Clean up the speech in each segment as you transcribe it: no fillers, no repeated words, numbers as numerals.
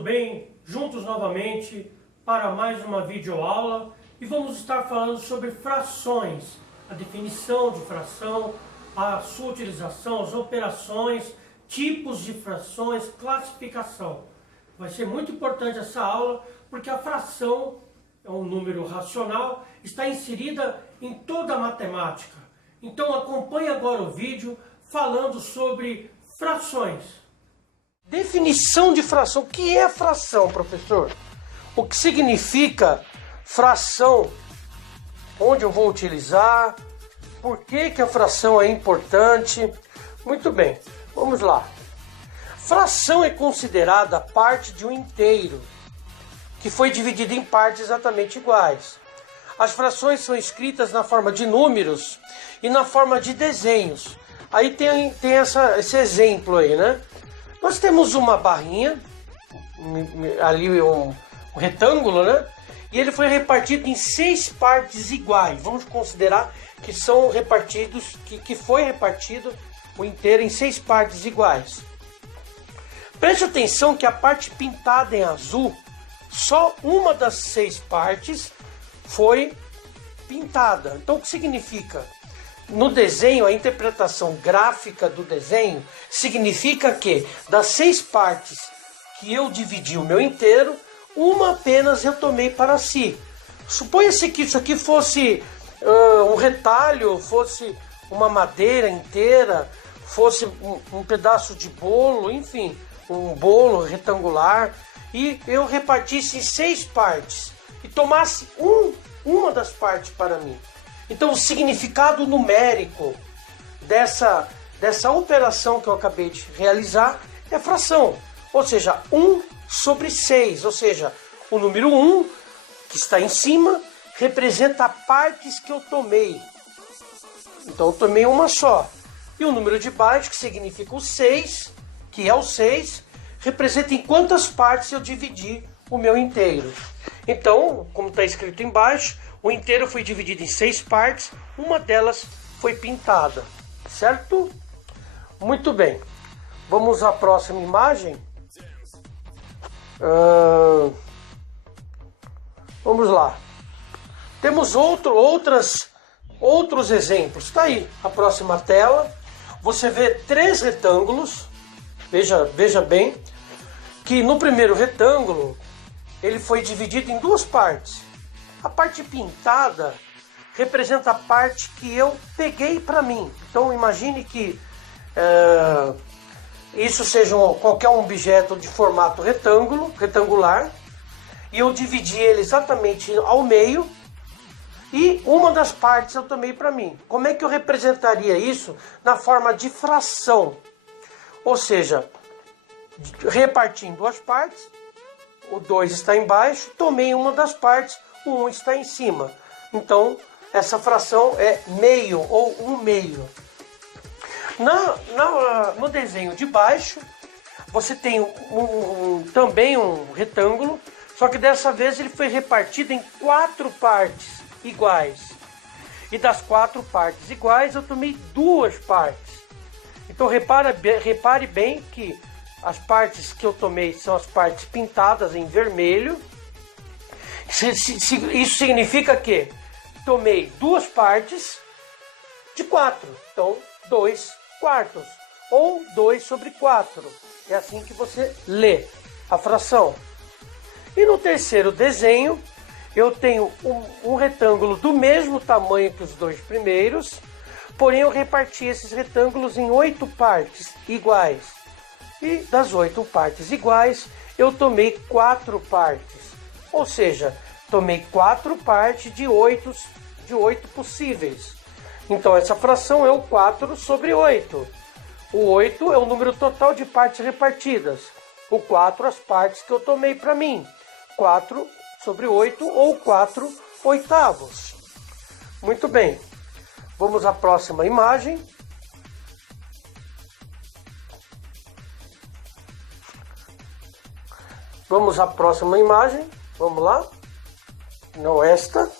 tudo bem? Juntos novamente para mais uma videoaula e vamos estar falando sobre frações, a definição de fração, a sua utilização, as operações, tipos de frações, classificação. Vai ser muito importante essa aula porque a fração é um número racional, está inserida em toda a matemática. Então acompanhe agora o vídeo falando sobre frações. Definição de fração. O que é fração, professor? O que significa fração? Onde eu vou utilizar? Por que a fração é importante? Muito bem, vamos lá. Fração é considerada parte de um inteiro, que foi dividido em partes exatamente iguais. As frações são escritas na forma de números e na forma de desenhos. Aí tem esse exemplo aí, né? Nós temos uma barrinha, ali um retângulo, né? E ele foi repartido em 6 partes iguais. Vamos considerar que são repartidos, que foi repartido o inteiro em 6 partes iguais. Preste atenção que a parte pintada em azul, só uma das 6 partes foi pintada. Então o que significa? No desenho, a interpretação gráfica do desenho significa que das 6 partes que eu dividi o meu inteiro, uma apenas eu tomei para si. Suponha-se que isso aqui fosse um retalho, fosse uma madeira inteira, fosse um pedaço de bolo, enfim, um bolo retangular, e eu repartisse em 6 partes e tomasse uma das partes para mim. Então o significado numérico dessa operação que eu acabei de realizar é fração, ou seja, 1 sobre 6, ou seja, o número 1, que está em cima, representa partes que eu tomei. Então eu tomei uma só. E o número de baixo, que significa o 6, que é o 6, representa em quantas partes eu dividi o meu inteiro. Então, como está escrito embaixo, o inteiro foi dividido em 6 partes, uma delas foi pintada, certo? Muito bem, vamos à próxima imagem. Vamos lá. Temos outros exemplos. Está aí a próxima tela. Você vê 3 retângulos. Veja bem que no primeiro retângulo ele foi dividido em 2 partes. A parte pintada representa a parte que eu peguei para mim. Então imagine que isso seja qualquer objeto de formato retangular, e eu dividi ele exatamente ao meio, e uma das partes eu tomei para mim. Como é que eu representaria isso na forma de fração? Ou seja, reparti em 2 partes, o 2 está embaixo, tomei uma das partes, o 1 está em cima. Então, essa fração é meio ou 1/2. No desenho de baixo, você tem também um retângulo, só que dessa vez ele foi repartido em 4 partes iguais. E das 4 partes iguais, eu tomei 2 partes. Então, repare bem que as partes que eu tomei são as partes pintadas em vermelho. Isso significa que tomei 2 partes de 4. Então, 2 quartos. Ou 2 sobre 4. É assim que você lê a fração. E no terceiro desenho, eu tenho um retângulo do mesmo tamanho que os 2 primeiros. Porém, eu reparti esses retângulos em 8 partes iguais. E das 8 partes iguais, eu tomei 4 partes. Ou seja, tomei 4 partes de 8 possíveis. Então, essa fração é o 4 sobre 8. O 8 é o número total de partes repartidas. O 4, as partes que eu tomei para mim. 4 sobre 8 ou 4 oitavos. Muito bem. Vamos à próxima imagem. Vamos à próxima imagem. Vamos lá. Não esta,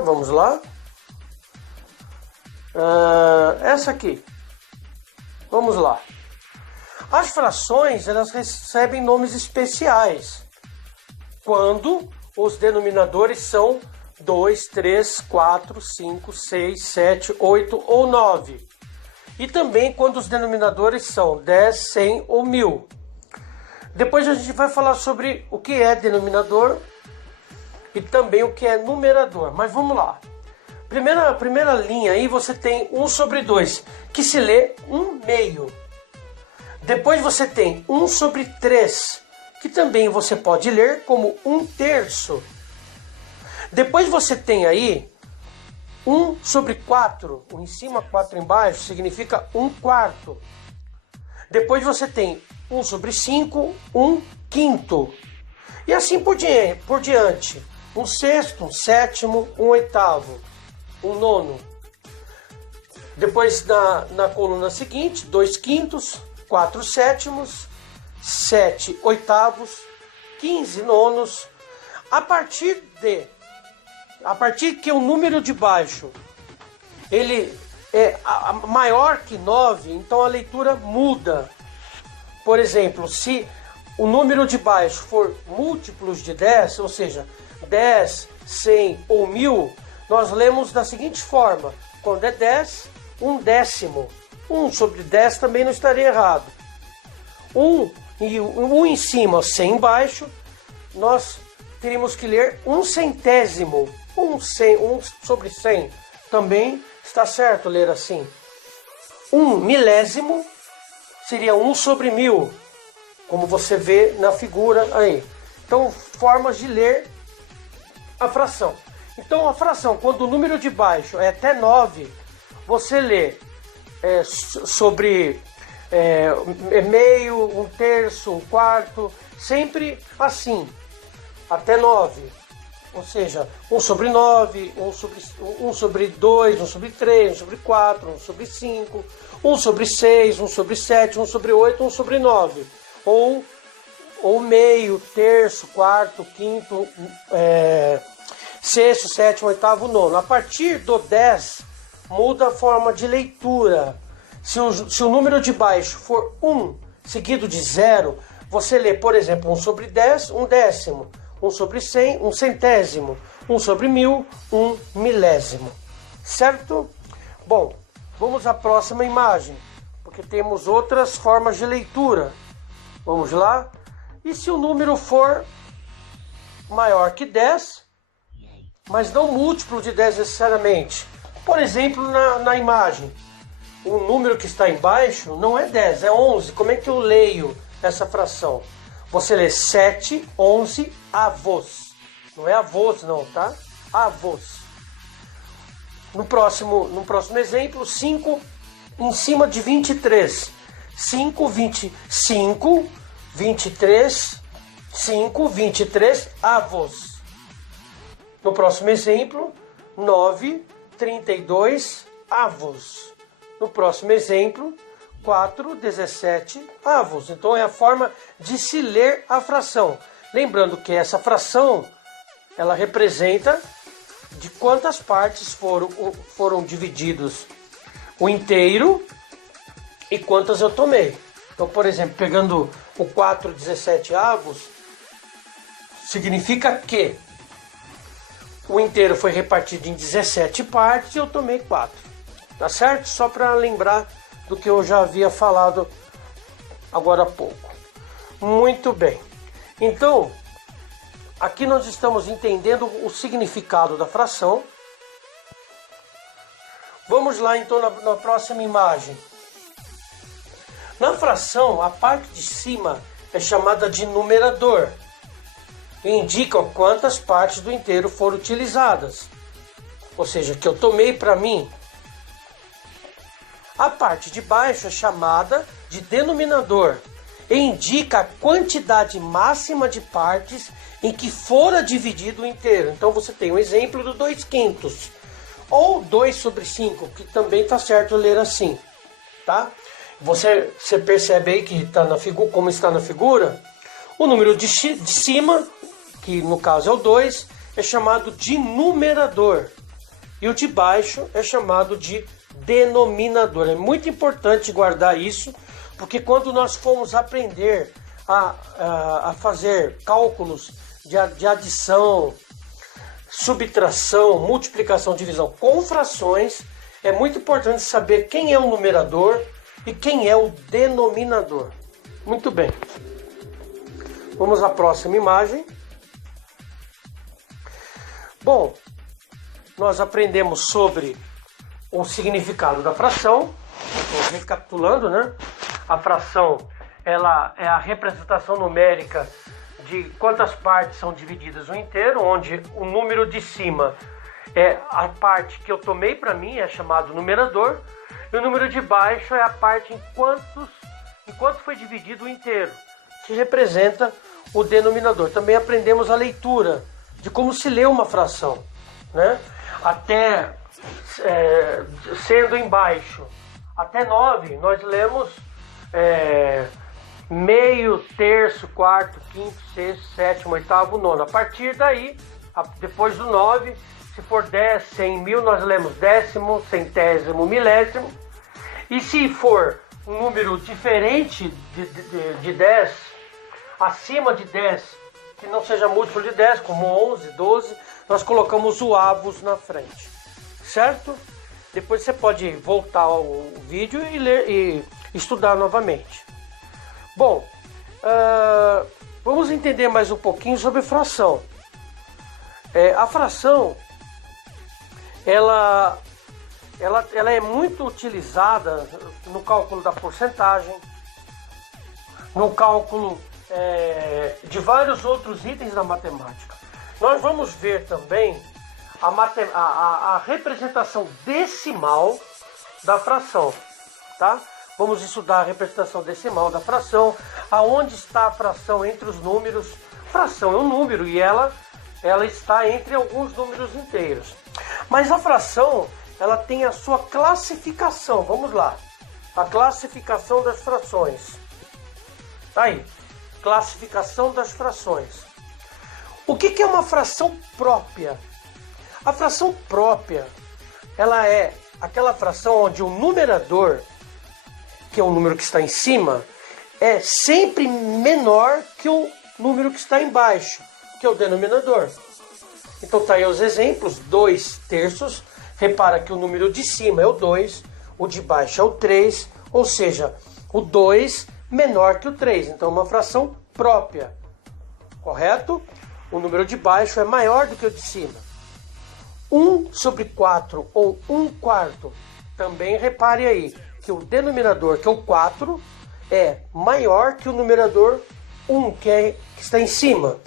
vamos lá. Essa aqui. Vamos lá. As frações, elas recebem nomes especiais quando os denominadores são 2, 3, 4, 5, 6, 7, 8 ou 9. E também quando os denominadores são 10, 100 ou 1000. Depois a gente vai falar sobre o que é denominador e também o que é numerador. Mas vamos lá. Primeira linha aí você tem 1 sobre 2, que se lê 1/2. Depois você tem 1 sobre 3, que também você pode ler como 1/3. Depois você tem aí 1 sobre 4, 1 em cima, 4 embaixo, significa 1/4. Depois você tem 1 sobre 5, 1/5. E assim por diante. 1/6, 1/7, 1/8, 1/9. Depois na coluna seguinte, 2/5, 4/7, 7/8, 15/9. A partir que o número de baixo ele é maior que 9, então a leitura muda. Por exemplo, se o número de baixo for múltiplos de 10, ou seja, 10, 100 ou 1000, nós lemos da seguinte forma: quando é 10, 1/10. 1 sobre 10 também não estaria errado. 1 em cima, 100 embaixo, nós teríamos que ler 1/100. 1 sobre 100 também está certo ler assim. 1 milésimo seria 1 sobre 1000, como você vê na figura aí. Então, formas de ler a fração. Então, a fração, quando o número de baixo é até 9, você lê sobre meio, 1/3, 1/4, sempre assim, até 9. Ou seja, 1 sobre 9, 1 sobre 2, 1 sobre 3, 1 sobre 4, 1 sobre 5, 1 sobre 6, 1 sobre 7, 1 sobre 8, 1 sobre 9. Ou meio, terço, quarto, quinto, sexto, sétimo, oitavo, nono. A partir do 10, muda a forma de leitura. Se o número de baixo for 1 seguido de 0, você lê, por exemplo, 1 sobre 10, 1/10. 1 sobre 100, 1/100. 1 sobre 1000, 1 milésimo. Certo? Bom, vamos à próxima imagem, porque temos outras formas de leitura. Vamos lá? E se o número for maior que 10, mas não múltiplo de 10 necessariamente? Por exemplo, na imagem, o número que está embaixo não é 10, é 11. Como é que eu leio essa fração? Você lê 7, 11 avos. Não é avós não, tá? Avos. No próximo exemplo, 5 em cima de 23. 5, 25, 23, 5, 23 avos. No próximo exemplo, 9, 32 avos. No próximo exemplo, 4, 17 avos. Então é a forma de se ler a fração. Lembrando que essa fração, ela representa de quantas partes foram divididos o inteiro e quantas eu tomei. Então, por exemplo, pegando o 4, 17 avos, significa que o inteiro foi repartido em 17 partes e eu tomei 4. Tá certo? Só para lembrar do que eu já havia falado agora há pouco. Muito bem. Então, aqui nós estamos entendendo o significado da fração. Vamos lá então na próxima imagem. Na fração, a parte de cima é chamada de numerador. E indica quantas partes do inteiro foram utilizadas. Ou seja, que eu tomei para mim. A parte de baixo é chamada de denominador e indica a quantidade máxima de partes em que fora dividido o inteiro. Então você tem um exemplo do 2/5 ou 2 sobre 5, que também está certo ler assim, tá? Você percebe aí que tá na figura, como está na figura, o número de cima, que no caso é o 2, é chamado de numerador e o de baixo é chamado de denominador. É muito importante guardar isso, Porque quando nós formos aprender a fazer cálculos de adição, subtração, multiplicação, divisão com frações, é muito importante saber quem é o numerador e quem é o denominador. Muito bem. Vamos à próxima imagem. Bom, nós aprendemos sobre o significado da fração. Estou recapitulando, né? A fração, ela é a representação numérica de quantas partes são divididas no inteiro, onde o número de cima é a parte que eu tomei para mim, é chamado numerador, e o número de baixo é a parte em quanto foi dividido o inteiro, que representa o denominador. Também aprendemos a leitura de como se lê uma fração, né? Até sendo embaixo até 9, nós lemos meio, terço, quarto, quinto, sexto, sétimo, oitavo, nono. A partir daí, depois do 9, se for 10, 100, 1000, nós lemos décimo, centésimo, milésimo. E se for um número diferente de 10, acima de 10, que não seja múltiplo de 10, como 11, 12, nós colocamos o avos na frente, certo? Depois você pode voltar ao vídeo e ler e estudar novamente. Bom, vamos entender mais um pouquinho sobre fração. A fração, ela é muito utilizada no cálculo da porcentagem, no cálculo de vários outros itens da matemática. Nós vamos ver também a representação decimal da fração, tá? Vamos estudar a representação decimal da fração, aonde está a fração entre os números. Fração é um número e ela está entre alguns números inteiros. Mas a fração, ela tem a sua classificação. Vamos lá. A classificação das frações. Tá aí. Classificação das frações. O que é uma fração própria? A fração própria, ela é aquela fração onde o numerador, que é o número que está em cima, é sempre menor que o número que está embaixo, que é o denominador. Então tá aí os exemplos, 2 terços. Repara que o número de cima é o 2, o de baixo é o 3, ou seja, o 2 menor que o 3. Então é uma fração própria, correto? O número de baixo é maior do que o de cima. 1 sobre 4 ou 1/4. Também repare aí que o denominador, que é o 4, é maior que o numerador 1, que está em cima.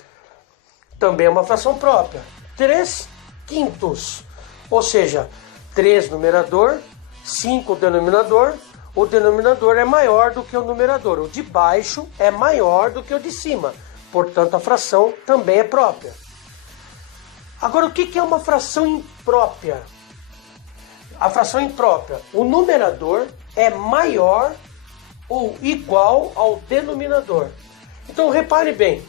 Também é uma fração própria. 3/5, ou seja, 3 numerador, 5 denominador. O denominador é maior do que o numerador. O de baixo é maior do que o de cima. Portanto, a fração também é própria. Agora, o que é uma fração imprópria? A fração imprópria, o numerador é maior ou igual ao denominador. Então, repare bem,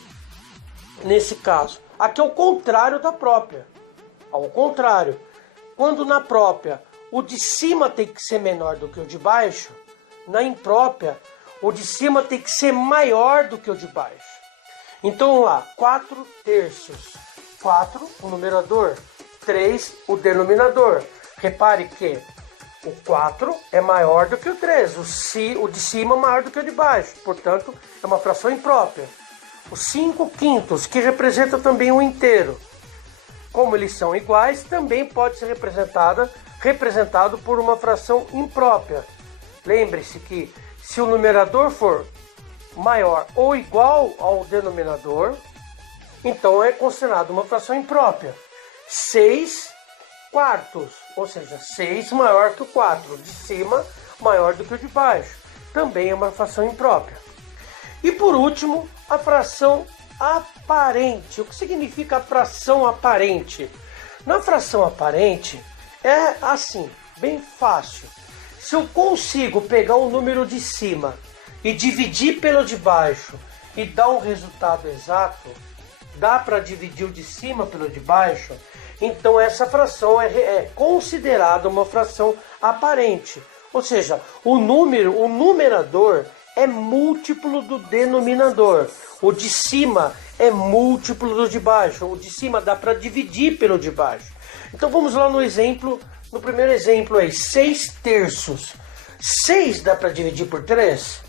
nesse caso, aqui é o contrário da própria. Ao contrário, quando na própria o de cima tem que ser menor do que o de baixo, na imprópria o de cima tem que ser maior do que o de baixo. Então, vamos lá, 4 terços. 4, o numerador, 3, o denominador. Repare que o 4 é maior do que o 3, o de cima é maior do que o de baixo, portanto, é uma fração imprópria. Os 5/5, que representa também o inteiro. Como eles são iguais, também pode ser representado por uma fração imprópria. Lembre-se que se o numerador for maior ou igual ao denominador, então é considerado uma fração imprópria. 6/4, ou seja, 6 maior que o 4, de cima maior do que o de baixo. Também é uma fração imprópria. E por último, a fração aparente. O que significa a fração aparente? Na fração aparente é assim, bem fácil. Se eu consigo pegar o número de cima e dividir pelo de baixo e dar um resultado exato, dá para dividir o de cima pelo de baixo, então essa fração é considerada uma fração aparente. Ou seja, o numerador, é múltiplo do denominador. O de cima é múltiplo do de baixo. O de cima dá para dividir pelo de baixo. Então vamos lá no exemplo, no primeiro exemplo aí, 6 terços. 6 dá para dividir por 3?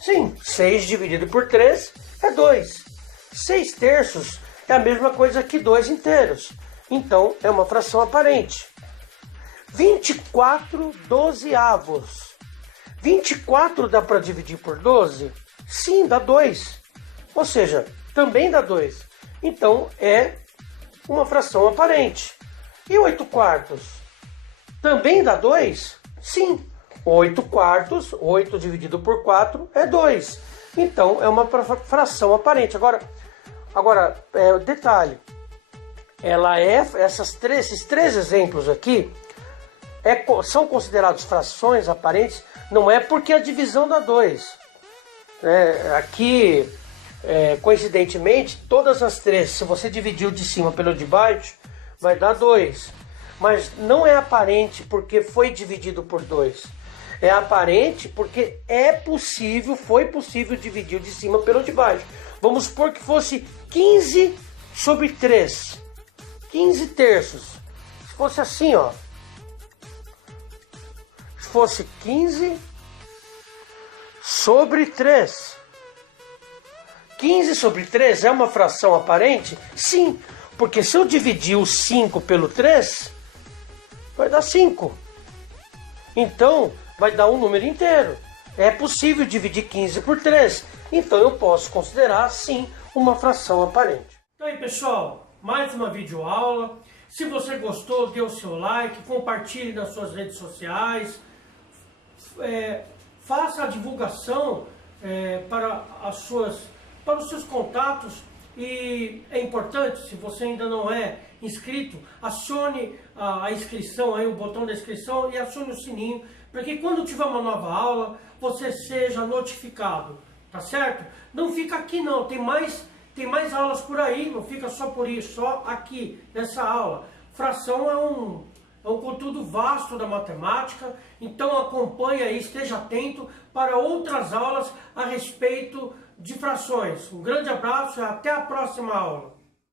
Sim, 6 dividido por 3 é 2. 6 terços é a mesma coisa que 2 inteiros. Então é uma fração aparente. 24 dozeavos. 24 dá para dividir por 12? Sim, dá 2. Ou seja, também dá 2. Então é uma fração aparente. E 8 quartos? Também dá 2? Sim. 8 quartos, 8 dividido por 4 é 2. Então é uma fração aparente. Agora detalhe. Esses três exemplos aqui são considerados frações aparentes, não é porque a divisão dá 2. Aqui, coincidentemente, todas as três, se você dividir o de cima pelo de baixo, vai dar 2. Mas não é aparente porque foi dividido por 2. É aparente porque foi possível dividir o de cima pelo de baixo. Vamos supor que fosse 15 sobre 3. 15 terços. Se fosse assim, ó. Se fosse 15 sobre 3. 15 sobre 3 é uma fração aparente? Sim, porque se eu dividir o 5 pelo 3, vai dar 5. Então, vai dar um número inteiro. É possível dividir 15 por 3. Então, eu posso considerar, sim, uma fração aparente. Então aí, pessoal, mais uma videoaula. Se você gostou, dê o seu like, compartilhe nas suas redes sociais. Faça a divulgação para os seus contatos. E é importante, se você ainda não é inscrito, acione a inscrição, aí o botão da inscrição, e acione o sininho, para que quando tiver uma nova aula, você seja notificado, tá certo? Não fica aqui não, tem mais aulas por aí, não fica só por isso, só aqui, nessa aula. Fração é um conteúdo vasto da matemática, então acompanhe aí, esteja atento para outras aulas a respeito de frações. Um grande abraço e até a próxima aula.